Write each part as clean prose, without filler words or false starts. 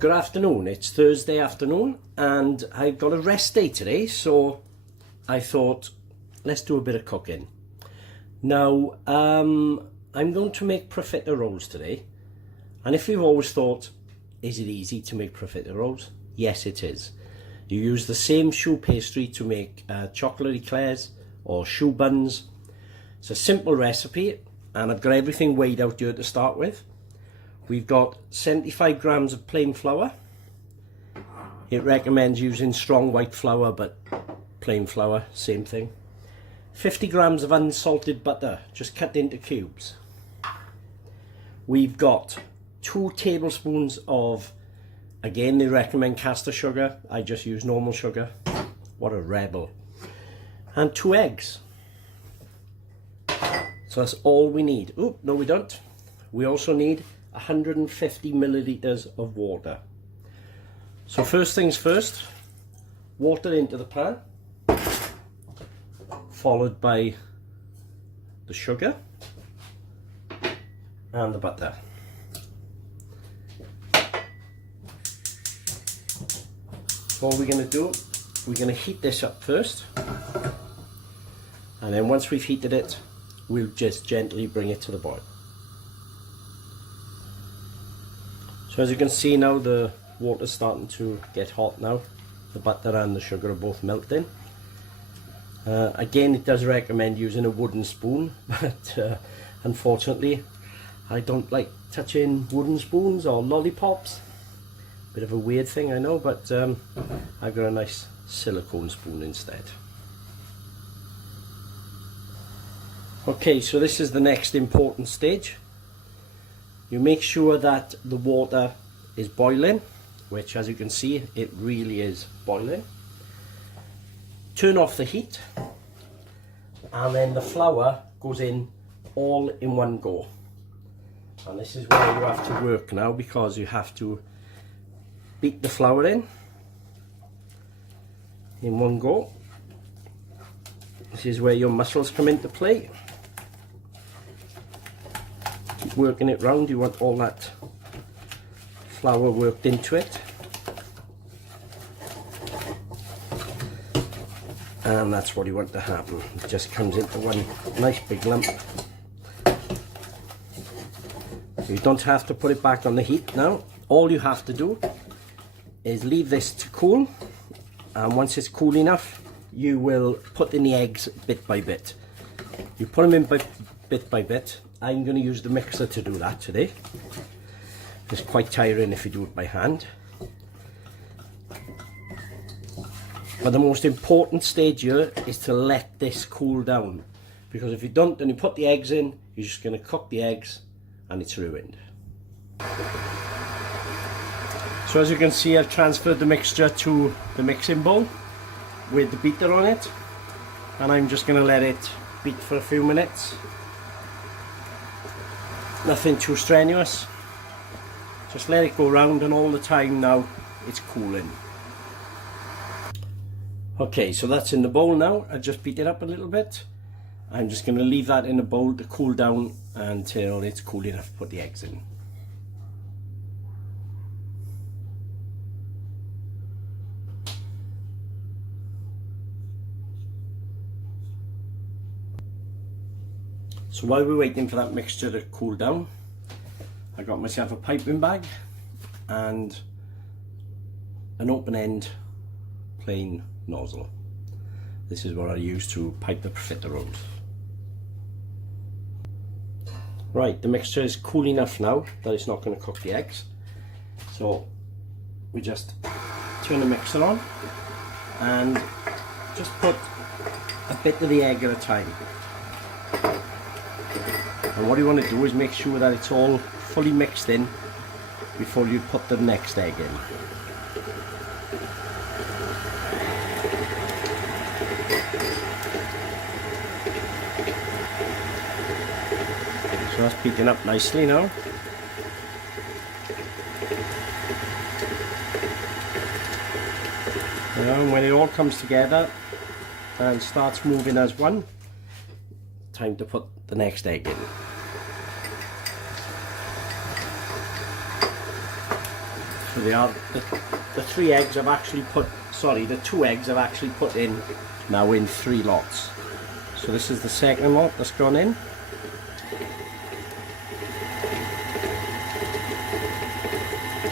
Good afternoon, it's Thursday afternoon and I've got a rest day today, so I thought let's do a bit of cooking. Now I'm going to make profiteroles today, and if you've always thought, is it easy to make profiteroles? Yes, it is. You use the same choux pastry to make chocolate eclairs or choux buns. It's a simple recipe and I've got everything weighed out here to start with. We've got 75 grams of plain flour. It recommends using strong white flour, but plain flour, same thing. 50 grams of unsalted butter, just cut into cubes. We've got 2 tablespoons of, again they recommend caster sugar, I just use normal sugar. What a rebel. And 2 eggs. So that's all we need. Oh, no we don't. We also need 150 milliliters of water. So first things first, water into the pan, followed by the sugar and the butter. So all we're going to do, we're going to heat this up first, and then once we've heated it, we'll just gently bring it to the boil. So as you can see now, the water's starting to get hot now. The butter and the sugar are both melting. Again, it does recommend using a wooden spoon, but unfortunately I don't like touching wooden spoons or lollipops. Bit of a weird thing, I know, but I've got a nice silicone spoon instead. Okay, so this is the next important stage. You make sure that the water is boiling, which as you can see, it really is boiling. Turn off the heat, and then the flour goes in all in one go. And this is where you have to work now, because you have to beat the flour in one go. This is where your muscles come into play. Keep working it round. You want all that flour worked into it, and that's what you want to happen. It just comes into one nice big lump. You don't have to put it back on the heat now. All you have to do is leave this to cool, and once it's cool enough, you will put in the eggs bit by bit. You put them in bit by bit. I'm going to use the mixer to do that today. It's quite tiring if you do it by hand. But the most important stage here is to let this cool down, because if you don't, then you put the eggs in, you're just going to cook the eggs and it's ruined. So as you can see, I've transferred the mixture to the mixing bowl with the beater on it, and I'm just going to let it beat for a few minutes. Nothing too strenuous, just let it go round, and all the time now it's cooling. Okay, so that's in the bowl now. I just beat it up a little bit. I'm just going to leave that in the bowl to cool down until it's cool enough to put the eggs in. So while we're waiting for that mixture to cool down, I got myself a piping bag and an open end plain nozzle. This is what I use to pipe the profiteroles. Right, the mixture is cool enough now that it's not going to cook the eggs. So we just turn the mixer on and just put a bit of the egg at a time. And what you want to do is make sure that it's all fully mixed in before you put the next egg in. So that's peaking up nicely now. And when it all comes together and starts moving as one, time to put the next egg in. There they are. The 3 eggs I've actually put, sorry, the 2 eggs I've actually put in now in 3 lots. So this is the second lot that's gone in.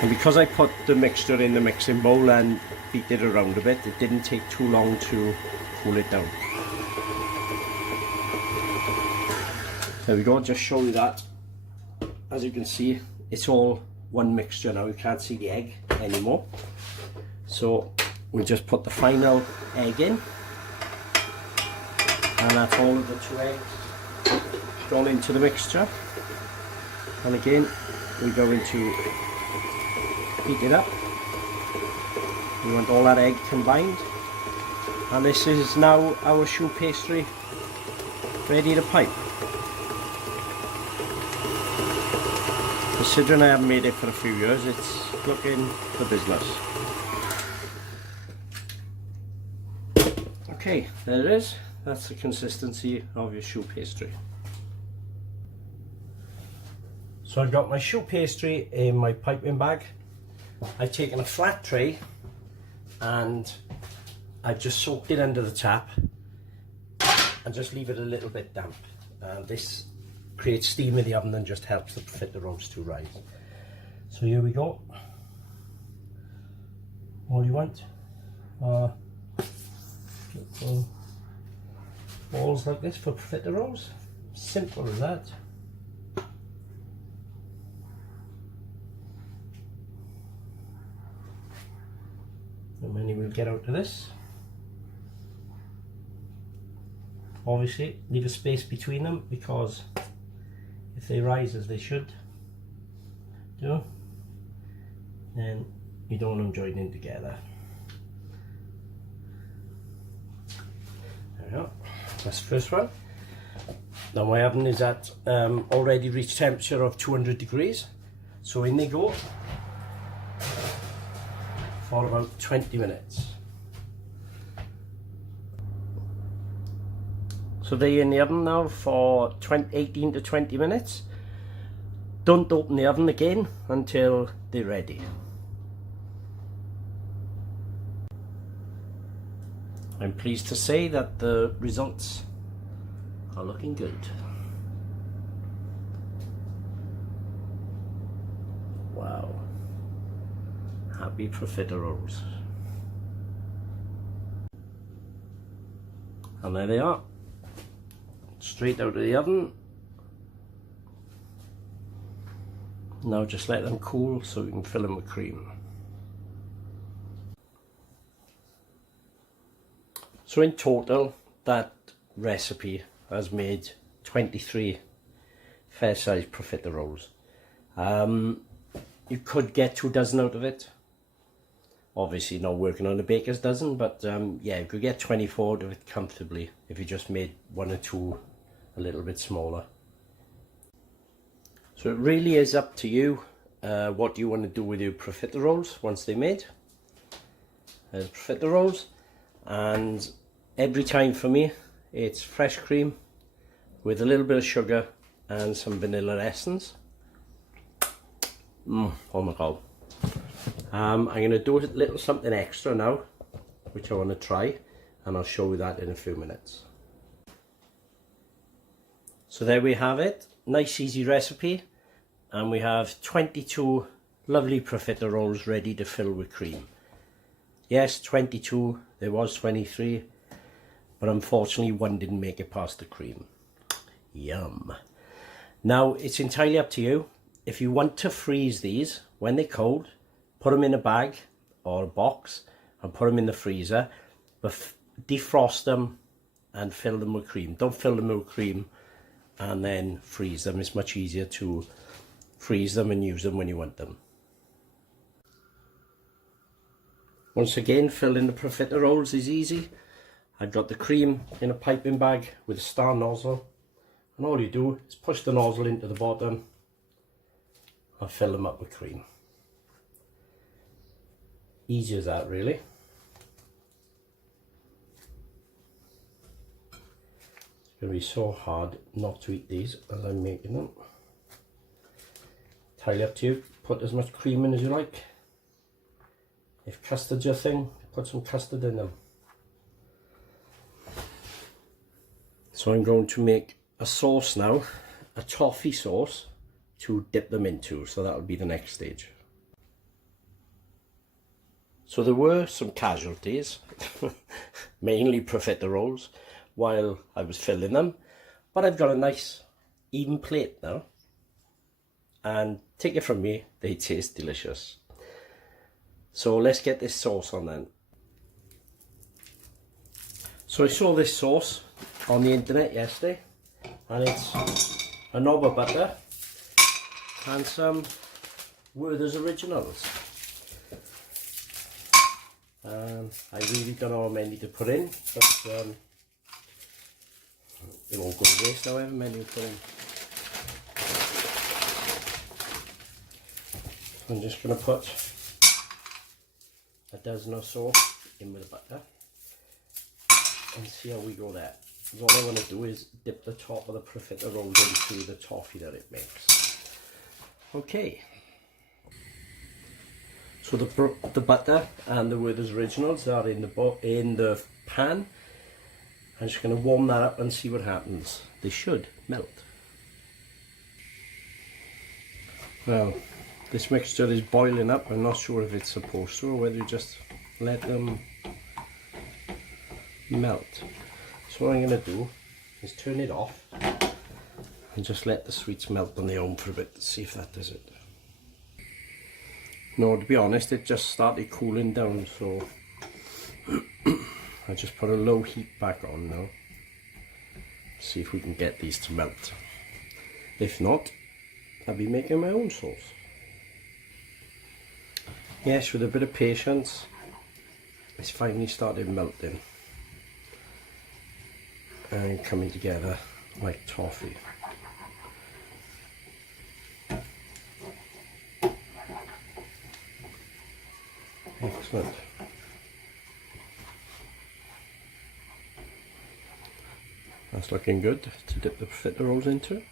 And because I put the mixture in the mixing bowl and beat it around a bit, it didn't take too long to cool it down. There we go, just show you that. As you can see, it's all one mixture now. You can't see the egg anymore. So we'll just put the final egg in. And that's all of the 2 eggs gone into the mixture. And again, we're going to heat it up. We want all that egg combined. And this is now our choux pastry ready to pipe. Considering I haven't made it for a few years, it's looking for business. Okay, there it is. That's the consistency of your choux pastry. So I've got my choux pastry in my piping bag. I've taken a flat tray and I've just soaked it under the tap and just leave it a little bit damp. This creates steam in the oven and just helps the profiteroles to rise. So here we go. All you want balls like this for profiteroles. Simple as that. How many we'll get out of this? Obviously leave a space between them, because if they rise as they should do, then you don't want them joining together. There we go. That's the first one. Now my oven is at already reached temperature of 200 degrees. So in they go for about 20 minutes. So they're in the oven now for 18 to 20 minutes. Don't open the oven again until they're ready. I'm pleased to say that the results are looking good. Wow. Happy profiteroles. And there they are. Straight out of the oven. Now just let them cool so we can fill them with cream. So in total, that recipe has made 23 fair-sized profiteroles. You could get 2 dozen out of it. Obviously not working on a baker's dozen, but yeah, you could get 24 out of it comfortably if you just made 1 or 2 a little bit smaller. So it really is up to you what you want to do with your profiteroles once they're made. There's profiteroles, and every time for me it's fresh cream with a little bit of sugar and some vanilla essence. Oh my god. I'm going to do a little something extra now, which I want to try, and I'll show you that in a few minutes. So there we have it, nice easy recipe, and we have 22 lovely profiteroles ready to fill with cream. Yes, 22, there was 23, but unfortunately 1 didn't make it past the cream. Yum. Now it's entirely up to you. If you want to freeze these when they're cold, put them in a bag or a box and put them in the freezer, but defrost them and fill them with cream. Don't fill them with cream and then freeze them. It's much easier to freeze them and use them when you want them. Once again, filling the profiteroles is easy. I've got the cream in a piping bag with a star nozzle, and all you do is push the nozzle into the bottom and fill them up with cream. Easy as that, really. It's going to be so hard not to eat these as I'm making them. Entirely up to you. Put as much cream in as you like. If custard's your thing, put some custard in them. So I'm going to make a sauce now, a toffee sauce to dip them into, so that'll be the next stage. So there were some casualties, mainly profiteroles, while I was filling them, but I've got a nice even plate now, and take it from me, they taste delicious. So let's get this sauce on then. So I saw this sauce on the internet yesterday, and it's a knob of butter and some Werther's Originals. I really don't know how many to put in, but it won't go to waste however many you put in. So I'm just going to put a dozen or so in with the butter and see how we go there. Because all I want to do is dip the top of the profiteroles into the toffee that it makes. Okay. So the butter and the Werther's Originals are in the pan. I'm just going to warm that up and see what happens. They should melt. Well, this mixture is boiling up. I'm not sure if it's supposed to or whether you just let them melt. So what I'm going to do is turn it off and just let the sweets melt on their own for a bit to see if that does it. No, to be honest, it just started cooling down, so I just put a low heat back on now. See if we can get these to melt. If not, I'll be making my own sauce. Yes, with a bit of patience, it's finally started melting and coming together like toffee. Excellent. That's looking good to dip the profiteroles into.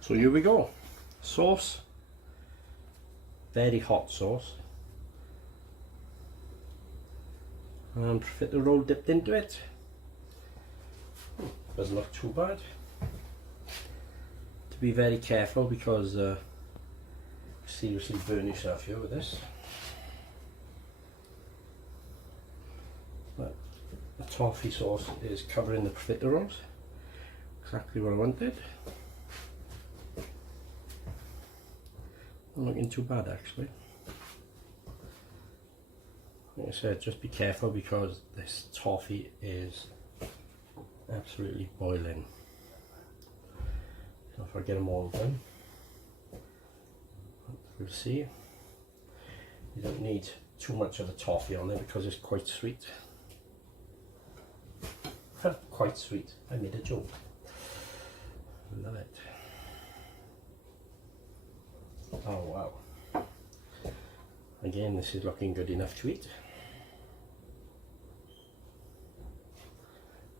So here we go. Sauce. Very hot sauce. And profiterole dipped into it. Doesn't look too bad. To be very careful because seriously burn yourself here with this. But the toffee sauce is covering the profiteroles. Exactly what I wanted. Not looking too bad actually. Like I said, just be careful because this toffee is absolutely boiling. So if I get them all done, we'll see. You don't need too much of the toffee on there because it's quite sweet. Quite sweet. I made a joke. Love it. Oh wow. Again, this is looking good enough to eat.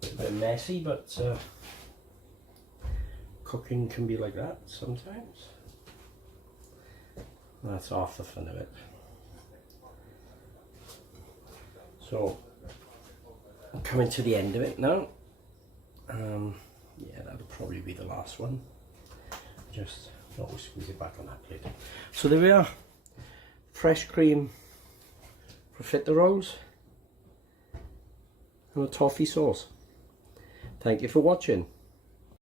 A bit messy, but cooking can be like that sometimes. That's half the fun of it. So I'm coming to the end of it now. Yeah, that'll probably be the last one. Just always squeeze it back on that plate. So there we are. Fresh cream profiteroles and a toffee sauce. Thank you for watching.